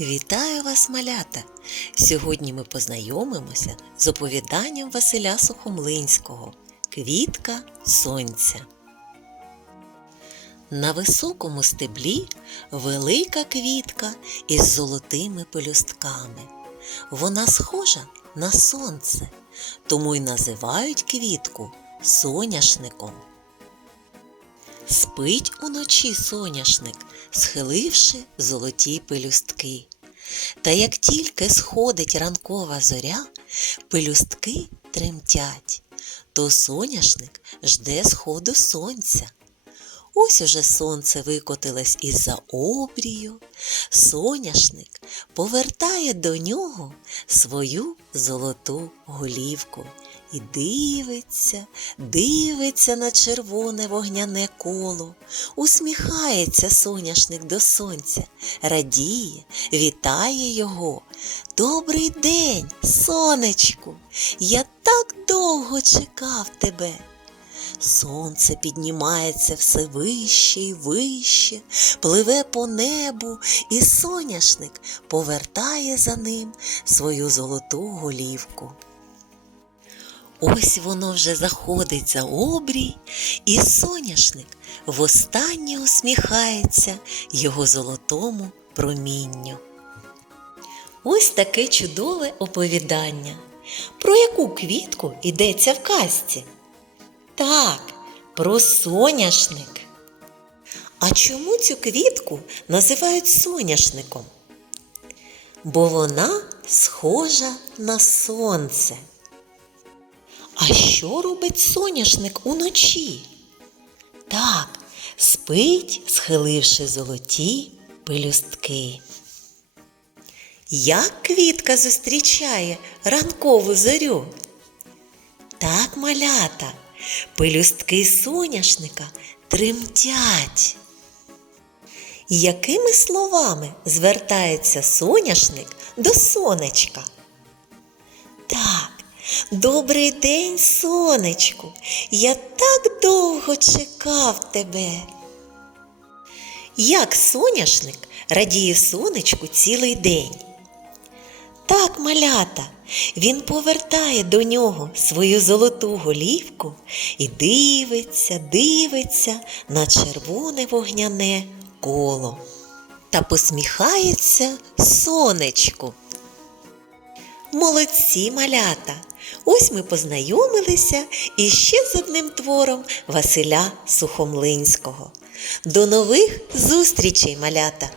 Вітаю вас, малята! Сьогодні ми познайомимося з оповіданням Василя Сухомлинського Квітка сонця. На високому стеблі велика квітка із золотими пелюстками. Вона схожа на сонце, тому й називають квітку соняшником. Спить уночі соняшник, схиливши золоті пелюстки. Та як тільки сходить ранкова зоря, пелюстки тремтять, то соняшник жде сходу сонця. Ось уже сонце викотилось із-за обрію, соняшник повертає до нього свою золоту голівку і дивиться, дивиться на червоне вогняне коло, усміхається соняшник до сонця, радіє, вітає його. Добрий день, сонечку! Я так довго чекав тебе. Сонце піднімається все вище і вище, пливе по небу, і соняшник повертає за ним свою золоту голівку. Ось воно вже заходить за обрій, і соняшник востаннє усміхається його золотому промінню. Ось таке чудове оповідання. Про яку квітку йдеться в казці? Так, про соняшник. А чому цю квітку називають соняшником? Бо вона схожа на сонце. А що робить соняшник уночі? Так, спить, схиливши золоті пелюстки. Як квітка зустрічає ранкову зорю? Так, малята, пелюстки соняшника тремтять. Якими словами звертається соняшник до сонечка? Так, добрий день, сонечку. Я так довго чекав тебе. Як соняшник радіє сонечку цілий день? Так, малята, він повертає до нього свою золоту голівку і дивиться, дивиться на червоне вогняне коло та посміхається сонечку. Молодці малята! Ось ми познайомилися іще з одним твором Василя Сухомлинського. До нових зустрічей, малята!